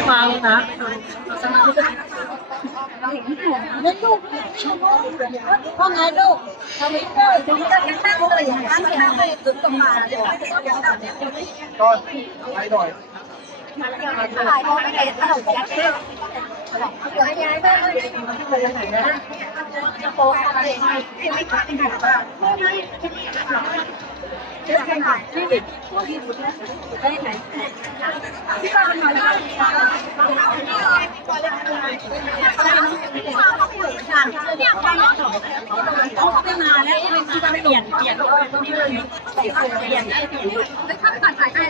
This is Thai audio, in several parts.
ไม่เมานะนั่นลูกว่าไงลูกทำไมก็ถึงจะตั้งเลยอย่างนั้นตั้งเลยถึงต้องมาเลยก็ไปหน่อยถ่ายไม่ได้ขนมแจ็คเก็ตเดี๋ยวย้ายไปจะโป๊ะอะไรไม่ขาดไม่ขาดจะไปไหนที่ไปไหนที่บ้านมาแล้วเนี่ยไปแล้วเขาไม่มาแล้วที่บ้านไม่เปลี่ยนไม่ถ้าตัดสายได้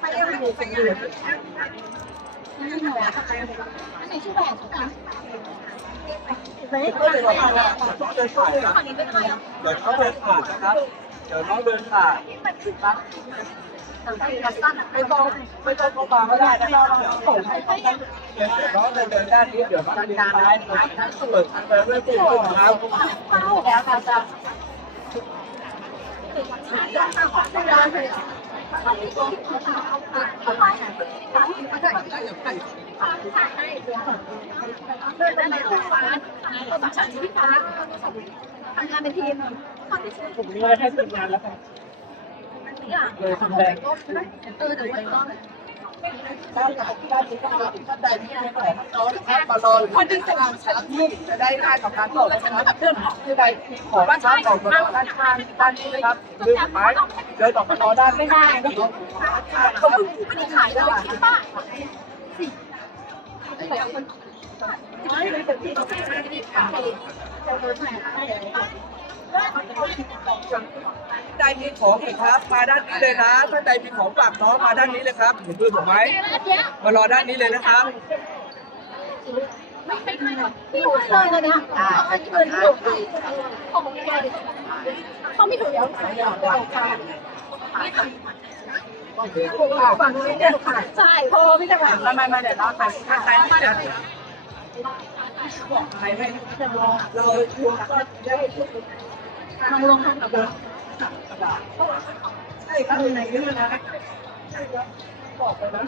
ไปเร็วหนูเป็นอยู่นี่หนูอะอันนี้ชื่อแบบค่ะเฮ้ยเดี๋ยวเขาเดินผ่านนะครับเดี๋ยวน้องเดินผ่านครับไม่ต้องเข้ามาก็ได้นะครับเดี๋ยวส่งให้เดี๋ยวน้องเดินด้านนี้เดี๋ยวน้องเดินซ้ายเปิดทางเดินเรื่อยๆนะครับแล้วค่ะจะทำงานเป็นทีมผมเลยให้ทีมงานแล้วครับเลยทำแรงเดี๋ยวไปก็ด้านนี้ก็มาถึงขั้นใดที่ไม่ขอน้องนะครับมารอคนดึงสลามชั้นที่จะได้ง่ายต่อการต่อนะครับเรื่องของที่ใดขอบ้านช้างต่อมาด้านข้างด้านนี้นะครับดึงไม้เดินต่อมารอด้านไม่ได้เขาไม่ได้ขายเลยคิดป่ะใดมีของอีกครับมาด้านนี้เลยนะถ้าใดมีของฝากน้องมาด้านนี้เลยครับเห็นด้วยผมไหมมารอด้านนี้เลยนะครับพี่พูดเลยนะเขาไม่ถูกแล้วใช่พอไม่ได้แบบไม่เดี๋ยวเราถ่ายข้างใต้เดี๋ยวถ่ายไม่เราลงทางกับใช่ครับในนี้นะใช่ครับบอกไปนะ